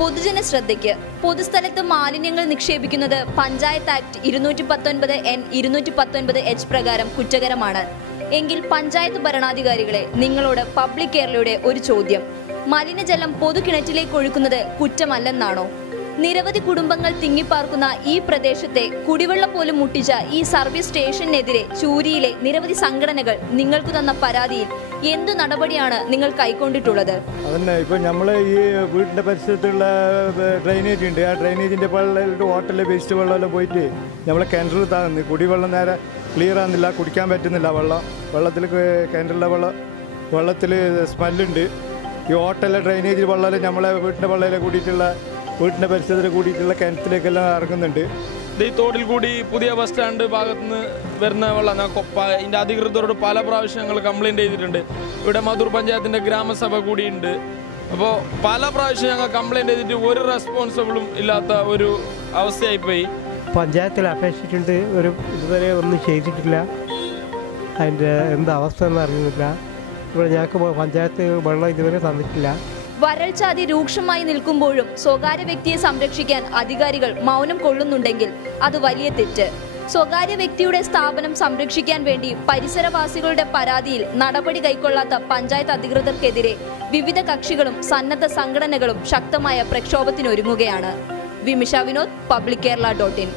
പൊതുജന ശ്രദ്ധയ്ക്ക് പൊതുസ്ഥലത്ത് മാലിന്യങ്ങൾ നിക്ഷേപിക്കുന്നത് പഞ്ചായത്ത് ആക്ട് 219N 219H പ്രകാരം കുറ്റകരമാണ്. എങ്കിൽ പഞ്ചായത്ത് ഭരണാധികാരികളെ നിങ്ങളോട് പബ്ലിക് കേരളയുടെ ഒരു ചോദ്യം: മലിനജലം പൊതുകിണറ്റിലേക്ക് ഒഴുക്കുന്നത് കുറ്റമല്ലെന്നാണോ? നിരവധി കുടുംബങ്ങൾ തിങ്ങിപ്പാർക്കുന്ന ഈ പ്രദേശത്തെ കുടിവെള്ളം പോലും മുട്ടിച്ച ഈ സർവീസ് സ്റ്റേഷനെതിരെ ചൂരിയിലെ നിരവധി സംഘടനകൾ നിങ്ങൾക്ക് തന്ന പരാതിയിൽ എന്തു നടപടിയാണ് നിങ്ങൾ കൈക്കൊണ്ടിട്ടുള്ളത്? അതന്നെ, ഇപ്പം നമ്മൾ ഈ വീടിൻ്റെ പരിസരത്തുള്ള ഡ്രെയിനേജ് ഉണ്ട്. ആ ഡ്രെയിനേജിൻ്റെ വെള്ളം ഹോട്ടലിലെ വേസ്റ്റ് വെള്ളമെല്ലാം പോയിട്ട് നമ്മളെ കിണറിൽ താകുന്നു. കുടിവെള്ളം നേരെ ക്ലിയർ ആകുന്നില്ല, കുടിക്കാൻ പറ്റുന്നില്ല. വെള്ളത്തിൽ കിണറിലെ വെള്ളത്തിൽ സ്മെല്ലുണ്ട്. ഈ ഹോട്ടലിലെ ഡ്രെയിനേജ് വെള്ളം നമ്മളെ വീടിൻ്റെ വെള്ളത്തിൽ കൂടിയിട്ടുള്ള വീട്ടിൻ്റെ പരിസരത്തിൽ കൂടിയിട്ടുള്ള കിണറ്റിലേക്കെല്ലാം ഇറങ്ങുന്നുണ്ട്. ഈ തോട്ടിൽ കൂടി പുതിയ ബസ് സ്റ്റാൻഡ് ഭാഗത്തു നിന്ന് വരുന്ന വെള്ളം ഇതിൻ്റെ അധികൃതരോട് പല പ്രാവശ്യം ഞങ്ങൾ കംപ്ലയിൻറ്റ് ചെയ്തിട്ടുണ്ട്. ഇവിടെ മധൂർ പഞ്ചായത്തിൻ്റെ ഗ്രാമസഭ കൂടിയുണ്ട്. അപ്പോൾ പല പ്രാവശ്യം ഞങ്ങൾ കംപ്ലയിൻറ്റ് ചെയ്തിട്ട് ഒരു റെസ്പോൺസിബിളും ഇല്ലാത്ത ഒരു അവസ്ഥയായിപ്പോയി. പഞ്ചായത്തിൽ അപേക്ഷിച്ചിട്ടുണ്ട്, ഇതുവരെ ഒന്നും ചെയ്തിട്ടില്ല. അതിൻ്റെ എന്താ അവസ്ഥ എന്ന് അറിയുന്നില്ല. ഇവിടെ ഞങ്ങൾക്ക് പഞ്ചായത്ത് വെള്ളം ഇതുവരെ തന്നിട്ടില്ല. വരൾച്ച അതിരൂക്ഷമായി നിൽക്കുമ്പോഴും സ്വകാര്യ വ്യക്തിയെ സംരക്ഷിക്കാൻ അധികാരികൾ മൗനം കൊള്ളുന്നുണ്ടെങ്കിൽ അത് വലിയ തെറ്റ്. സ്വകാര്യ വ്യക്തിയുടെ സ്ഥാപനം സംരക്ഷിക്കാൻ വേണ്ടി പരിസരവാസികളുടെ പരാതിയിൽ നടപടി കൈക്കൊള്ളാത്ത പഞ്ചായത്ത് അധികൃതർക്കെതിരെ വിവിധ കക്ഷികളും സന്നദ്ധ സംഘടനകളും ശക്തമായ പ്രക്ഷോഭത്തിനൊരുങ്ങുകയാണ്. Vimisha Vinod, public kerala.in.